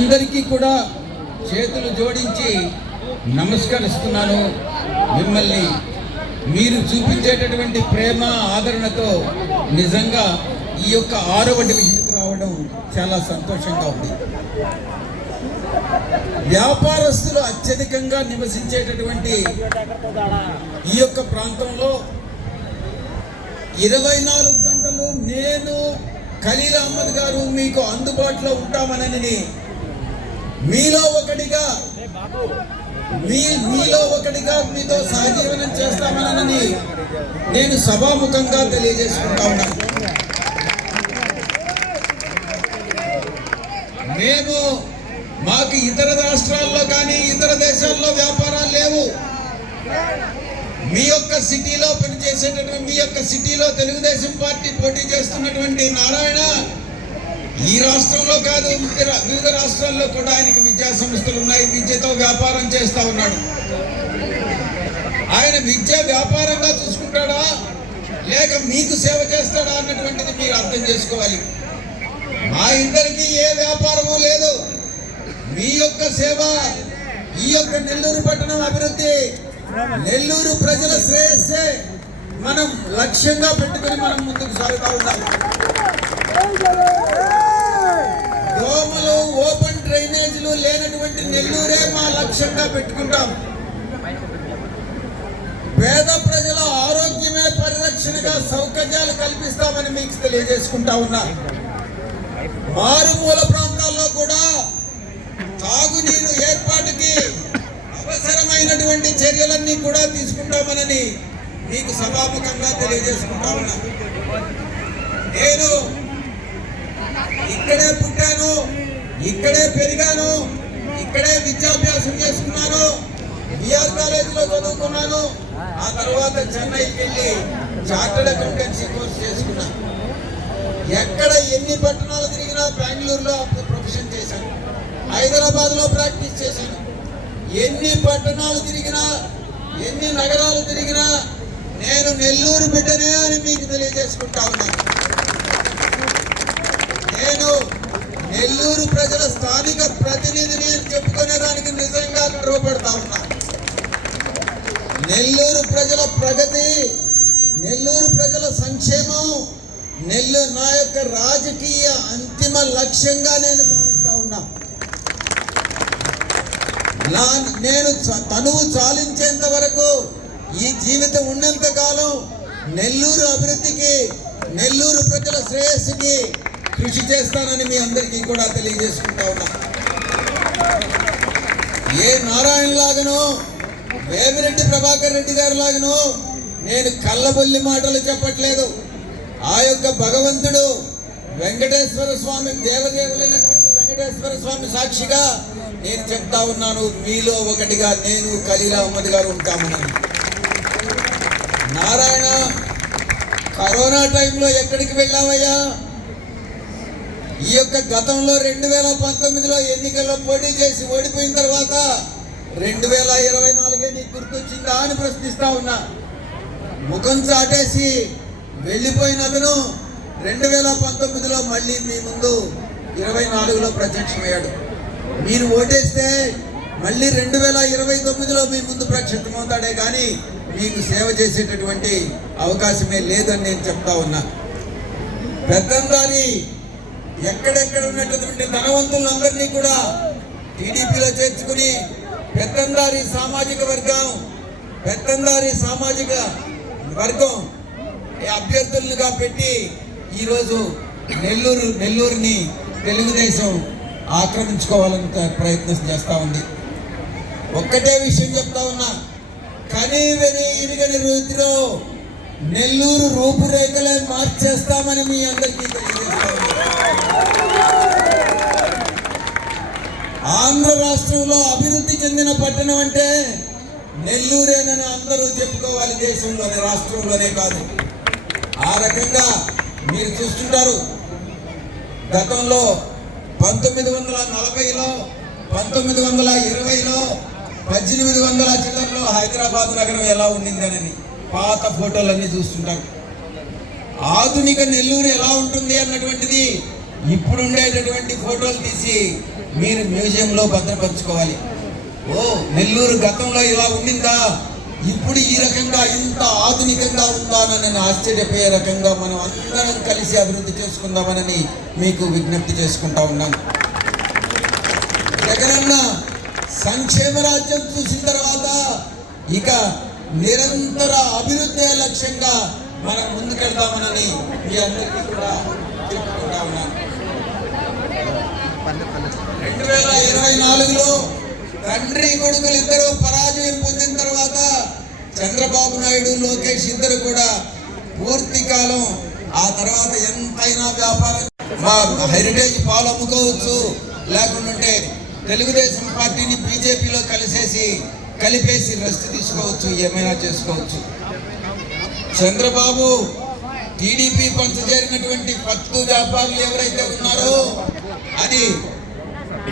అందరికీ కూడా చేతులు జోడించి నమస్కరిస్తున్నాను. మిమ్మల్ని మీరు చూపించేటటువంటి ప్రేమ ఆదరణతో నిజంగా ఈ యొక్క ఆరవ డివిజన్కి రావడం చాలా సంతోషంగా ఉంది. వ్యాపారస్తులు అత్యధికంగా నివసించేటటువంటి ఈ యొక్క ప్రాంతంలో ఇరవై నాలుగు గంటలు నేను ఖలీల్ అహ్మద్ గారు మీకు అందుబాటులో ఉంటామనని మీలో ఒకటిగా మీ మీలో ఒకటిగా మీతో సహజీవనం చేస్తామనని నేను సభాముఖంగా తెలియజేసుకుంటా ఉన్నాను మేము మాకు ఇతర రాష్ట్రాల్లో కానీ ఇతర దేశాల్లో వ్యాపారాలు లేవు. మీ యొక్క సిటీలో పనిచేసేటటువంటి మీ యొక్క సిటీలో తెలుగుదేశం పార్టీ పోటీ చేస్తున్నటువంటి నారాయణ ఈ రాష్ట్రంలో కాదు వివిధ వివిధ రాష్ట్రాల్లో కూడా ఆయనకి విద్యా సంస్థలు ఉన్నాయి. విద్యతో వ్యాపారం చేస్తా ఉన్నాడు. ఆయన విద్య వ్యాపారంగా చూసుకుంటాడా? లేక మీకు సేవ చేస్తాడా అన్నటువంటిది మీరు అర్థం చేసుకోవాలి. మా ఇద్దరికి ఏ వ్యాపారము లేదు. మీ యొక్క సేవ ఈ యొక్క నెల్లూరు పట్టణం అభివృద్ధి. నెల్లూరు ప్రజల శ్రేయస్సే మనం లక్ష్యంగా పెట్టుకొని మనం ముందుకు సాగుతా ఉన్నాం. దోమలు ఓపెన్ డ్రైనేజీలు లేనటువంటి నెల్లూరే మా లక్ష్యంగా పెట్టుకుంటాం. పేద ప్రజల ఆరోగ్యమే పరిరక్షణగా సౌకర్యాలు కల్పిస్తామని మీకు తెలియజేసుకుంటా ఉన్నా. మారుమూల ప్రాంతాల్లో కూడా తాగునీరు ఏర్పాటుకి అవసరమైనటువంటి చర్యలన్నీ కూడా తీసుకుంటామనని మీకు సభాముఖంగా తెలియజేసుకుంటా ఉన్నా. నేను ఇక్కడే పుట్టాను. ఇక్కడే పెరిగాను. ఇక్కడే విద్యాభ్యాసం చేసుకున్నాను. బిఆర్ కాలేజీలో చదువుకున్నాను. ఆ తర్వాత చెన్నైకి వెళ్ళి చార్టర్డ్ అకౌంటెన్సీ కోర్స్ చేసుకున్నా. ఎక్కడ ఎన్ని పట్టణాలు తిరిగినా బెంగళూరులో ప్రొఫెషన్ చేశాను. హైదరాబాద్లో ప్రాక్టీస్ చేశాను. ఎన్ని పట్టణాలు తిరిగినా ఎన్ని నగరాలు తిరిగినా నేను నెల్లూరు బిడ్డనే అని మీకు తెలియజేసుకుంటా ఉన్నాను నేను నెల్లూరు ప్రజల స్థానిక ప్రతినిధిని అని చెప్పుకునే దానికి నిజంగా గర్వపడతా ఉన్నా. నెల్లూరు ప్రజల ప్రగతి నెల్లూరు ప్రజల సంక్షేమం నెల్లూరు నా యొక్క రాజకీయ అంతిమ లక్ష్యంగా నేను భావిస్తా ఉన్నా. నా నేను చ- తనువు చాలించేంత వరకు ఈ జీవితం ఉన్నంత కాలం నెల్లూరు అభివృద్ధికి నెల్లూరు ప్రజల శ్రేయస్సుకి కృషి చేస్తానని మీ అందరికీ కూడా తెలియజేసుకుంటా ఉన్నా. ఏ నారాయణ లాగనో వేమిరెడ్డి ప్రభాకర్ రెడ్డి గారి లాగనో నేను కళ్ళబొల్లి మాటలు చెప్పట్లేదు. ఆ యొక్క భగవంతుడు వెంకటేశ్వర స్వామి దేవదేవులైనటువంటి వెంకటేశ్వర స్వామి సాక్షిగా నేను చెప్తా ఉన్నాను. మీలో ఒకటిగా నేను ఖలీల్ అహ్మద్ గారు ఉంటామని. నారాయణ కరోనా టైంలో ఎక్కడికి వెళ్ళావయ్యా? ఈ యొక్క గతంలో రెండు వేల పంతొమ్మిదిలో ఎన్నికల్లో పోటీ చేసి ఓడిపోయిన తర్వాత రెండు వేల ఇరవై నాలుగే నీకు గుర్తొచ్చిందా అని ప్రశ్నిస్తా ఉన్నా. ముఖం చాటేసి వెళ్ళిపోయిన అతను రెండు వేల పంతొమ్మిదిలో మళ్ళీ మీ ముందు ఇరవై నాలుగులో ప్రత్యక్షమయ్యాడు. మీరు ఓటేస్తే మళ్ళీ రెండు వేల ఇరవై తొమ్మిదిలో మీ ముందు ప్రత్యక్షమవుతాడే కానీ మీకు సేవ చేసేటటువంటి అవకాశమే లేదని నేను చెప్తా ఉన్నా. పెద్దందారి ఎక్కడెక్కడ ఉన్నటువంటి ధనవంతులందరినీ కూడా టీడీపీలో చేర్చుకుని పెత్తందారి సామాజిక వర్గం పెత్తందారి సామాజిక వర్గం ఈ అభ్యర్థులుగా పెట్టి ఈరోజు నెల్లూరు నెల్లూరుని తెలుగుదేశం ఆక్రమించుకోవాలని ప్రయత్నం చేస్తూ ఉంది. ఒక్కటే విషయం చెప్తా ఉన్నా కనీ వెనీ ఇరుగని రీతిలో నెల్లూరు రూపురేఖలే మార్చేస్తామని మీ అందరికీ ఆంధ్ర రాష్ట్రంలో అభివృద్ధి చెందిన పట్టణం అంటే నెల్లూరేనని అందరూ చెప్పుకోవాలి దేశంలోనే రాష్ట్రంలోనే కాదు. ఆ రకంగా మీరు చూస్తుంటారు. గతంలో పంతొమ్మిది వందల నలభైలో పంతొమ్మిది వందల ఇరవైలో పద్దెనిమిది వందల చిల్లరలో హైదరాబాద్ నగరం ఎలా ఉండిందనని పాత ఫోటోలన్నీ చూస్తుంటాం ఆధునిక నెల్లూరు ఎలా ఉంటుంది అన్నటువంటిది ఇప్పుడు ఉండేటటువంటి ఫోటోలు తీసి మీరు మ్యూజియంలో భద్రపరచుకోవాలి. ఓ నెల్లూరు గతంలో ఇలా ఉండిందా? ఇప్పుడు ఈ రకంగా ఇంత ఆధునికంగా ఉందానని నేను ఆశ్చర్యపోయే రకంగా మనం అందరం కలిసి అభివృద్ధి చేసుకుందామని మీకు విజ్ఞప్తి చేసుకుంటా ఉన్నాను. జగనన్న సంక్షేమ రాజ్యం చూసిన తర్వాత ఇక నిరంతర అభివృద్ధి లక్ష్యంగా మనం ముందుకెళ్తామనని మీ అందరికీ కూడా చెప్పుకుంటా ఉన్నాను. రెండు వేల ఇరవై నాలుగులో తండ్రి కొడుకులు ఇద్దరు పరాజయం పొందిన తర్వాత చంద్రబాబు నాయుడు లోకేష్ ఇద్దరు కూడా పూర్తి కాలం ఆ తర్వాత ఎంతైనా వ్యాపారం మా హెరిటేజ్ పాలు అమ్ముకోవచ్చు లేకుంటే తెలుగుదేశం పార్టీని బీజేపీలో కలిసేసి కలిపేసి రెస్ట్ తీసుకోవచ్చు ఏమైనా చేసుకోవచ్చు. చంద్రబాబు టీడీపీ పంచజేరినటువంటి పత్తు వ్యాపారులు ఎవరైతే ఉన్నారో అది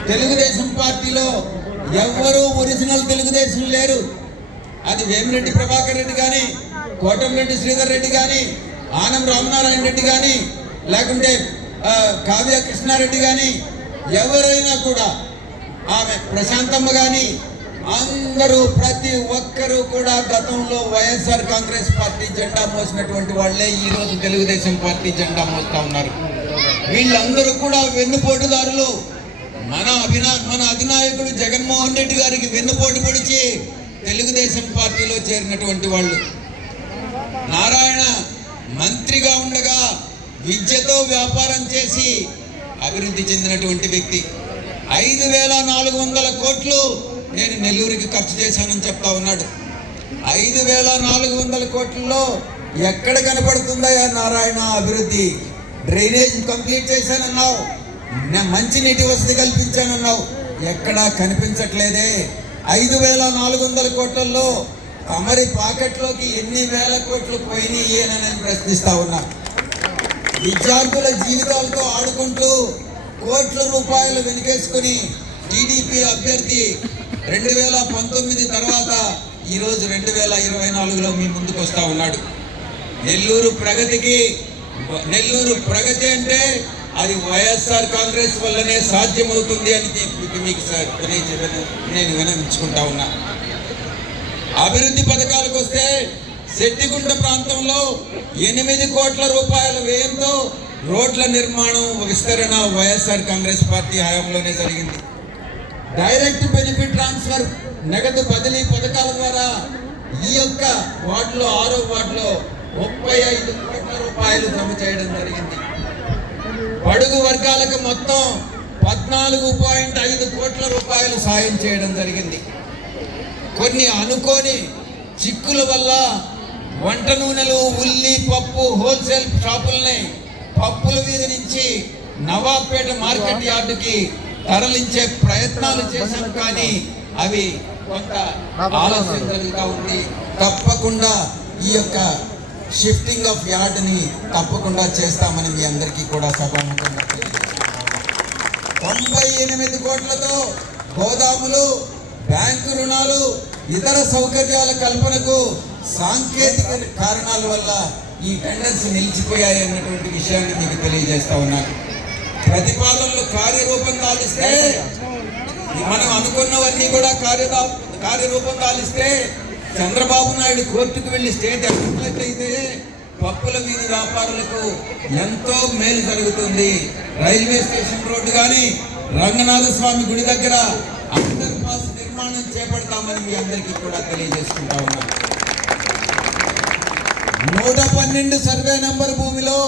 తెలుగుదేశం పార్టీలో ఎవ్వరూ ఒరిజినల్ తెలుగుదేశం లేరు. అది వేమిరెడ్డి ప్రభాకర్ రెడ్డి కానీ కోటంరెడ్డి శ్రీధర్ రెడ్డి కానీ ఆనం రామనారాయణ రెడ్డి కానీ లేకుంటే కావ్య కృష్ణారెడ్డి కానీ ఎవరైనా కూడా ఆమె ప్రశాంతమ్మ కానీ అందరూ ప్రతి ఒక్కరూ కూడా గతంలో వైఎస్ఆర్ కాంగ్రెస్ పార్టీ జెండా మోసినటువంటి వాళ్ళే ఈ రోజు తెలుగుదేశం పార్టీ జెండా మోస్తా ఉన్నారు. వీళ్ళందరూ కూడా వెన్నుపోటుదారులు. మన అభినా మన అధినాయకుడు జగన్మోహన్ రెడ్డి గారికి వెన్నుపోటు పొడిచి తెలుగుదేశం పార్టీలో చేరినటువంటి వాళ్ళు. నారాయణ మంత్రిగా ఉండగా విద్యతో వ్యాపారం చేసి అభివృద్ధి చెందినటువంటి వ్యక్తి. ఐదు వేల నాలుగు వందల కోట్లు నేను నెల్లూరుకి ఖర్చు చేశానని చెప్తా ఉన్నాడు. ఐదు వేల నాలుగు వందల కోట్లలో ఎక్కడ కనపడుతుందయ్యా నారాయణ అభివృద్ధి? డ్రైనేజ్ కంప్లీట్ చేశానన్నావు. మంచి మంచినీటి వసతి కల్పించానన్నావు. ఎక్కడా కనిపించట్లేదే. ఐదు వేల నాలుగు వందల కోట్లలో అమరి పాకెట్లోకి ఎన్ని వేల కోట్లు పోయినాయి అని నేను ప్రశ్నిస్తా ఉన్నా. విద్యార్థుల జీవితాలతో ఆడుకుంటూ కోట్ల రూపాయలు వెనుకేసుకుని టీడీపీ అభ్యర్థి రెండు వేల పంతొమ్మిది తర్వాత ఈరోజు రెండు వేల ఇరవై నాలుగులో మీ ముందుకు వస్తూ ఉన్నాడు. నెల్లూరు ప్రగతికి నెల్లూరు ప్రగతి అంటే అది వైఎస్ఆర్ కాంగ్రెస్ వల్లనే సాధ్యమవుతుంది అని మీకు సార్ నేను వినమించుకుంటా ఉన్నా. అభివృద్ధి పథకాలకు వస్తే శెట్టిగుంట ప్రాంతంలో ఎనిమిది కోట్ల రూపాయల వ్యయంతో రోడ్ల నిర్మాణం విస్తరణ వైఎస్ఆర్ కాంగ్రెస్ పార్టీ హయాంలోనే జరిగింది. డైరెక్ట్ బెనిఫిట్ ట్రాన్స్ఫర్ నగదు బదిలీ పథకాల ద్వారా ఈ యొక్క వార్డులో ఆరో వార్డులో ముప్పై ఐదు కోట్ల రూపాయలు జమ చేయడం జరిగింది. బడుగు వర్గాలకు మొత్తం పద్నాలుగు పాయింట్ ఐదు కోట్ల రూపాయలు సాయం చేయడం జరిగింది. కొన్ని అనుకోని చిక్కుల వల్ల వంట నూనెలు ఉల్లి పప్పు హోల్సేల్ షాపుల్ని పప్పుల మీద నుంచి నవాబ్పేట మార్కెట్ యార్డుకి తరలించే ప్రయత్నాలు చేశాం కానీ అవి కొంత ఆలస్యం జరుగుతూ ఉంది. తప్పకుండా ఈ యొక్క షిఫ్టింగ్ ఆఫ్ యార్డ్ని తప్పకుండా చేస్తామని మీ అందరికీ కూడా సభాముఖంగా తొంభై ఎనిమిది కోట్లతో గోదాములు బ్యాంకు రుణాలు ఇతర సౌకర్యాల కల్పనకు సాంకేతిక కారణాల వల్ల ఈ టెండర్స్ నిలిచిపోయాయి అన్నటువంటి విషయాన్ని మీకు తెలియజేస్తా ఉన్నాను. ప్రతిపాదనలు కార్యరూపం దాలిస్తే మనం అనుకున్నవన్నీ కూడా కార్య కార్యరూపం దాలిస్తే చంద్రబాబు నాయుడు కోర్టుకు వెళ్ళి స్టేట్ ఎక్కట్లయితే పప్పుల మీద వ్యాపారులకు ఎంతో మేలు జరుగుతుంది. రైల్వే స్టేషన్ రోడ్డు కానీ రంగనాథ స్వామి గుడి దగ్గర అండర్ పాస్ నిర్మాణం చేపడతామని మీ అందరికీ కూడా తెలియజేసుకుంటా ఉన్నాను నూట పన్నెండు సర్వే నంబర్ భూమిలో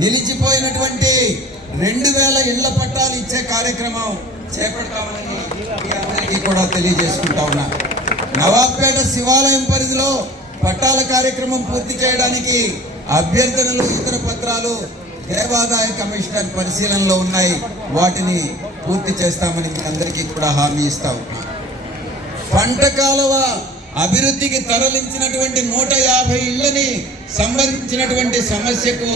నిలిచిపోయినటువంటి రెండు వేల ఇళ్ళ పట్టాలు ఇచ్చే కార్యక్రమం చేపడతామని మీ అందరికీ కూడా తెలియజేసుకుంటా ఉన్నా. నవాబ్పేట శివాలయం పరిధిలో పట్టాల కార్యక్రమం పూర్తి చేయడానికి అభ్యర్థనలు ఇతర పత్రాలు దేవాదాయ కమిషనర్ పరిశీలనలో ఉన్నాయి. వాటిని పూర్తి చేస్తామని మీ అందరికీ కూడా హామీ ఇస్తా ఉన్నా. పంట కాలువ అభివృద్ధికి తరలించినటువంటి నూట యాభై ఇళ్ళని సంబంధించినటువంటి సమస్యకు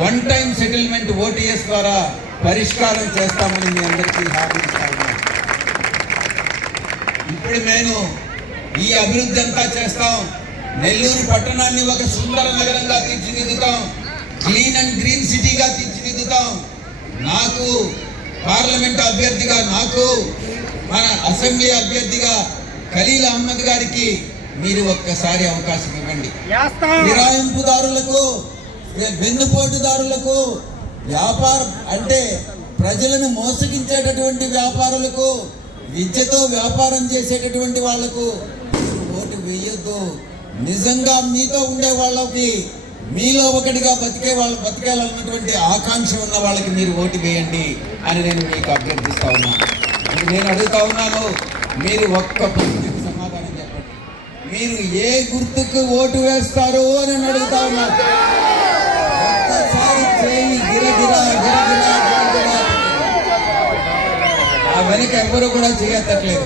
వన్ టైం సెటిల్మెంట్ ఓటీఎస్ ద్వారా పరిష్కారం చేస్తామని మీ అందరికీ హామీ. ఇప్పుడు నేను ఈ అభివృద్ధి అంతా చేస్తాం. నెల్లూరు పట్టణాన్ని ఒక సుందర నగరంగా తీర్చిదిద్దుతాం. క్లీన్ అండ్ గ్రీన్ సిటీగా తీర్చిదిద్దుతాం. నాకు పార్లమెంట్ అభ్యర్థిగా నాకు మన అసెంబ్లీ అభ్యర్థిగా ఖలీల్ అహ్మద్ గారికి మీరు ఒక్కసారి అవకాశం ఇవ్వండి. ఫిరాయింపుదారులకు వెన్నుపోటుదారులకు వ్యాపారం అంటే ప్రజలను మోసగించేటటువంటి వ్యాపారులకు విద్యతో వ్యాపారం చేసేటటువంటి వాళ్ళకు ఓటు వేయొద్దు. నిజంగా మీతో ఉండే వాళ్ళకి మీలో ఒకటిగా బతికే వాళ్ళు బతికేయాలన్నటువంటి ఆకాంక్ష ఉన్న వాళ్ళకి మీరు ఓటు వేయండి అని నేను మీకు అభ్యర్థిస్తా ఉన్నాను నేను అడుగుతా ఉన్నాను మీరు ఒక్క ప్రశ్నకు సమాధానం చెప్పండి. మీరు ఏ గుర్తుకు ఓటు వేస్తారు అని నేను అడుగుతా ఉన్నాను వెనక ఎవరు కూడా చేయట్లేదు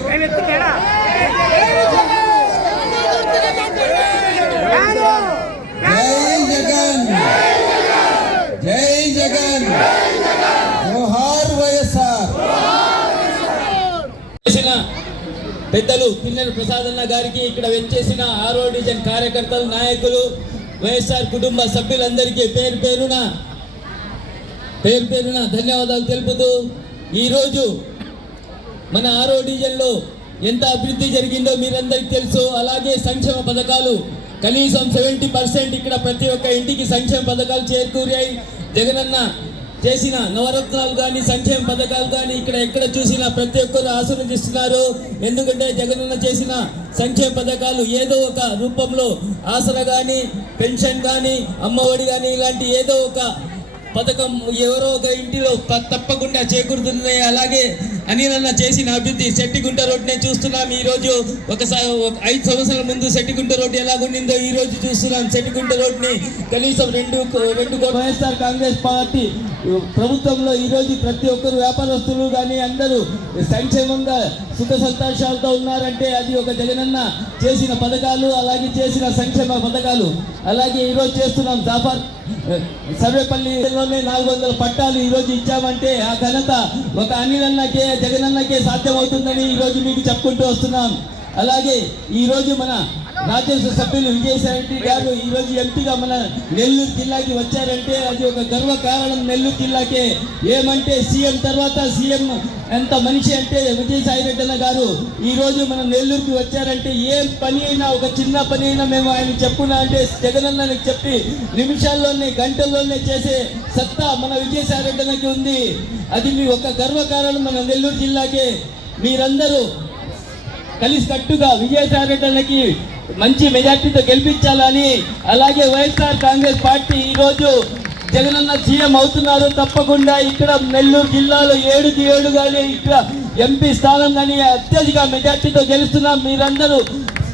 జై జగన్. జై జగన్. జోహార్ వైఎస్ఆర్. చేసిన పెద్దలు పిల్లలు ప్రసాదన్న గారికి ఇక్కడ వచ్చేసిన ఆరో డివిజన్ కార్యకర్తలు నాయకులు వైఎస్ఆర్ కుటుంబ సభ్యులందరికీ పేరు పేరున పేరు పేరున ధన్యవాదాలు తెలుపుతూ ఈరోజు మన ఆరో డివిజన్లో ఎంత అభివృద్ధి జరిగిందో మీరందరికీ తెలుసు. అలాగే సంక్షేమ పథకాలు కనీసం సెవెంటీ పర్సెంట్ ఇక్కడ ప్రతి ఒక్క ఇంటికి సంక్షేమ పథకాలు చేకూరాయి జగనన్న చేసిన నవరత్నాలు కానీ సంక్షేమ పథకాలు కానీ ఇక్కడ ఎక్కడ చూసినా ప్రతి ఒక్కరు ఆశీర్వదిస్తున్నారు. ఎందుకంటే జగనన్న చేసిన సంక్షేమ పథకాలు ఏదో ఒక రూపంలో ఆసరా కానీ పెన్షన్ కానీ అమ్మఒడి కానీ ఇలాంటి ఏదో ఒక పథకం ఎవరో ఒక ఇంటిలో తప్పకుండా చేకూరుతుంది అలాగే అనిలన్న చేసిన అభివృద్ధి సెట్టిగుంట రోడ్నే చూస్తున్నాం. ఈరోజు ఒకసారి ఐదు సంవత్సరాల ముందు సెట్టిగుంట రోడ్డు ఎలా ఉండిందో ఈ రోజు చూస్తున్నాం. సెట్టిగుంట రోడ్ని కనీసం రెండు రెండు వైఎస్ఆర్ కాంగ్రెస్ పార్టీ ప్రభుత్వంలో ఈరోజు ప్రతి ఒక్కరు వ్యాపారస్తులు కానీ అందరూ సంక్షేమంగా సుఖ సంతోషాలతో ఉన్నారంటే అది ఒక జగనన్న చేసిన పథకాలు అలాగే చేసిన సంక్షేమ పథకాలు. అలాగే ఈరోజు చేస్తున్నాం. జాఫర్ సర్వేపల్లిలోనే నాలుగు వందల పట్టాలు ఈరోజు ఇచ్చామంటే ఆ ఘనత ఒక అనిలన్నకే జగనన్నకే సాధ్యమవుతుందని ఈరోజు మీకు చెప్పుకుంటూ వస్తున్నాం. అలాగే ఈరోజు మన రాజ్యసభ సభ్యులు విజయసాయి రెడ్డి గారు ఈ రోజు ఎంపీగా మన నెల్లూరు జిల్లాకి వచ్చారంటే అది ఒక గర్వ కారణం నెల్లూరు జిల్లాకే. ఏమంటే సీఎం తర్వాత సీఎం ఎంత మనిషి అంటే విజయసాయి రెడ్డి గారు. ఈ రోజు మన నెల్లూరుకి వచ్చారంటే ఏ పని అయినా ఒక చిన్న పని అయినా మేము ఆయన చెప్పున్నా అంటే జగనన్నకి చెప్పి నిమిషాల్లోనే గంటల్లోనే చేసే సత్తా మన విజయసాయి రెడ్డి ఉంది. అది మీ ఒక గర్వ కారణం మన నెల్లూరు జిల్లాకే. మీరందరూ కలిసికట్టుగా విజయసాయి రెడ్డి మంచి మెజార్టీతో గెలిపించాలని అలాగే వైఎస్ఆర్ కాంగ్రెస్ పార్టీ ఈరోజు జగనన్న సీఎం అవుతున్నారు. తప్పకుండా ఇక్కడ నెల్లూరు జిల్లాలో ఏడుకి ఏడు కానీ ఇక్కడ ఎంపీ స్థానం కానీ అత్యధిక మెజార్టీతో గెలుస్తున్నాం మీరందరూ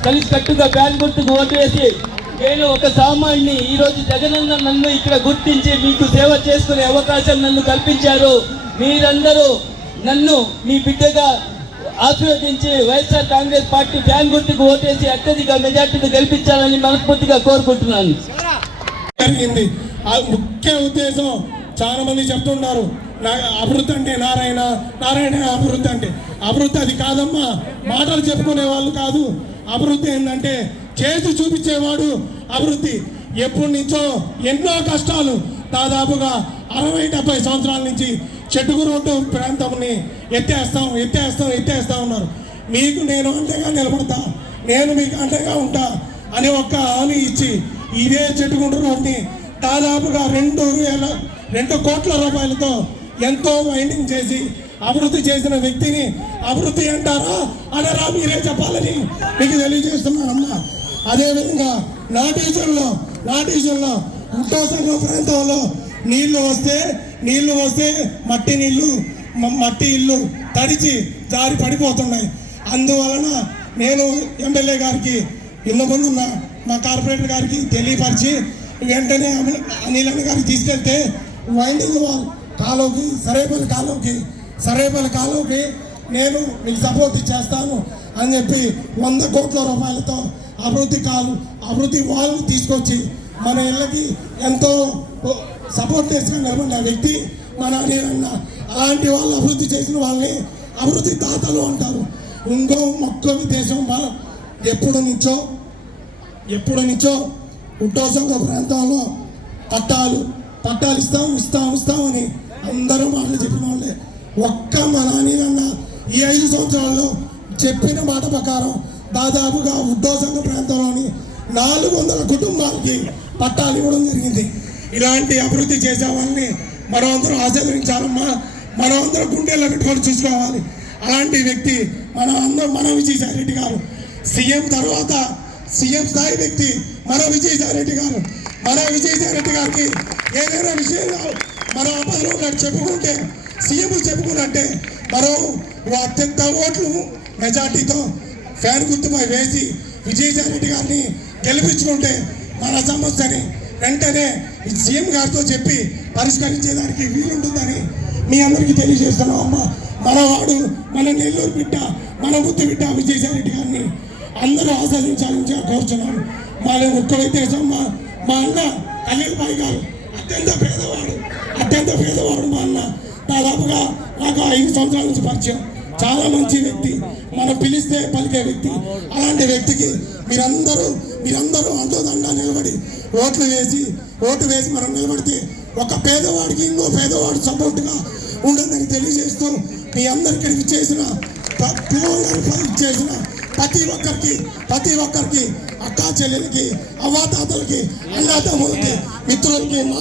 కలిసి కట్టుగా బ్యాన్ గుర్తుకు ఓటు వేసి నేను ఒక సామాన్ని ఈరోజు జగనన్న నన్ను ఇక్కడ గుర్తించి మీకు సేవ చేసుకునే అవకాశం నన్ను కల్పించారు. మీరందరూ నన్ను మీ బిడ్డగా ఆశీర్వదించి వైఎస్ఆర్ కాంగ్రెస్ పార్టీ ఫ్యాన్ గుర్తుకు ఓటేసి అత్యధిక మెజార్టీని గెలిపించాలని మనస్ఫూర్తిగా కోరుకుంటున్నాను. జరిగింది. ఆ ముఖ్య ఉద్దేశం చాలా మంది చెప్తున్నారు. నా అభివృద్ధి అంటే నారాయణ నారాయణ అభివృద్ధి అంటే అభివృద్ధి అది కాదమ్మా. మాటలు చెప్పుకునే వాళ్ళు కాదు. అభివృద్ధి ఏంటంటే చేసి చూపించేవాడు అభివృద్ధి. ఎప్పటి నుంచో ఎన్నో కష్టాలు దాదాపుగా అరవై డెబ్బై సంవత్సరాల నుంచి చెట్టుకు రోడ్డు ప్రాంతంని ఎత్తేస్తాం ఎత్తేస్తాం ఎత్తేస్తా ఉన్నారు. మీకు నేను అండగా నిలబడతా నేను మీకు అండగా ఉంటా అని ఒక్క హామీ ఇచ్చి ఇదే చెట్టుకుంటు రోడ్ని దాదాపుగా రెండు వేల రెండు కోట్ల రూపాయలతో ఎంతో వైండింగ్ చేసి అభివృద్ధి చేసిన వ్యక్తిని అభివృద్ధి అంటారా అనరా మీరే చెప్పాలని మీకు తెలియజేస్తున్నానమ్మా. అదేవిధంగా నా డివిజన్లో నా డివిజన్లో ఉట్టో సంఘం ప్రాంతంలో నీళ్ళు వస్తే నీళ్ళు వస్తే మట్టి నీళ్ళు మట్టి ఇల్లు తడిచి జారి పడిపోతున్నాయి. అందువలన నేను ఎమ్మెల్యే గారికి ఇన్న ఉన్న మా కార్పొరేటర్ గారికి తెలియపరిచి వెంటనే అనిల్ అనిల్ అన్న గారికి తీసుకెళ్తే వైండింగ్ వాల్ కాలువకి సరేపల్లి కాలువకి సరేపల్లి కాలువకి నేను మీకు సపోర్ట్ చేస్తాను అని చెప్పి వంద కోట్ల రూపాయలతో అభివృద్ధి కాలు అభివృద్ధి వాళ్ళు తీసుకొచ్చి మన ఇళ్ళకి ఎంతో సపోర్ట్ చేసుకుని నిలబడిన వ్యక్తి మన అనిల్ అలాంటి వాళ్ళు అభివృద్ధి చేసిన వాళ్ళని అభివృద్ధి దాతలు అంటారు. ఇంకో మొక్క దేశం ఎప్పుడు నుంచో ఎప్పుడు నుంచో ఉట్టోసంగ ప్రాంతంలో పట్టాలు పట్టాలు ఇస్తాం ఇస్తాం ఇస్తామని అందరూ మాటలు చెప్పిన వాళ్ళే. ఒక్క మన అనిలన్న ఈ ఐదు సంవత్సరాల్లో చెప్పిన మాట ప్రకారం దాదాపుగా ఉద్దోసంగ ప్రాంతంలోని నాలుగు వందల కుటుంబాలకి పట్టాలు ఇవ్వడం జరిగింది. ఇలాంటి అభివృద్ధి చేసే వాళ్ళని మనం అందరం ఆశీర్వదించాలమ్మా. మనం అందరం గుండెల్లో పెట్టుకొని చూసుకోవాలి. అలాంటి వ్యక్తి మన అందరం మన విజయసాయిరెడ్డి గారు. సీఎం తర్వాత సీఎం స్థాయి వ్యక్తి మన విజయసాయిరెడ్డి గారు. మన విజయసాయిరెడ్డి గారికి ఏదైనా విషయంలో మనం ఆపదలో చెప్పుకుంటే సీఎం చెప్పుకున్నట్టే మనం అత్యంత ఓట్లు మెజార్టీతో ఫ్యాన్ గుర్తుపై వేసి విజయసాయిరెడ్డి గారిని గెలిపించుకుంటే మన సమస్యని వెంటనే సీఎం గారితో చెప్పి పరిష్కరించేదానికి వీలుంటుందని మీ అందరికీ తెలియజేస్తున్నాం అమ్మ. మనవాడు మన నెల్లూరు బిడ్డ మన బుద్ధి బిడ్డ విజయసాయిరెడ్డి గారిని అందరూ ఆస్వాదించాలని కోరుచున్నాను మాలో ఒక్కడైతే మా మా అన్న కళ్యాణ్ గారు అత్యంత పేదవాడు అత్యంత పేదవాడు మా అన్న. దాదాపుగా నాకు ఐదు సంవత్సరాల నుంచి పరిచయం. చాలా మంచి వ్యక్తి. మనం పిలిస్తే పలికే వ్యక్తి. అలాంటి వ్యక్తికి మీరందరూ మీరందరూ అండదండా నిలబడి ఓట్లు వేసి ఓటు వేసి మనం నిలబడితే ఒక పేదవాడికి ఇంకో పేదవాడు సపోర్ట్గా ఉండదని తెలియజేస్తూ మీ అందరికీ చేసిన చేసిన ప్రతి ఒక్కరికి ప్రతి ఒక్కరికి అక్కా చెల్లెలకి అవ్వాతాతలకి అన్నాతమ్ములకి మిత్రులకి మా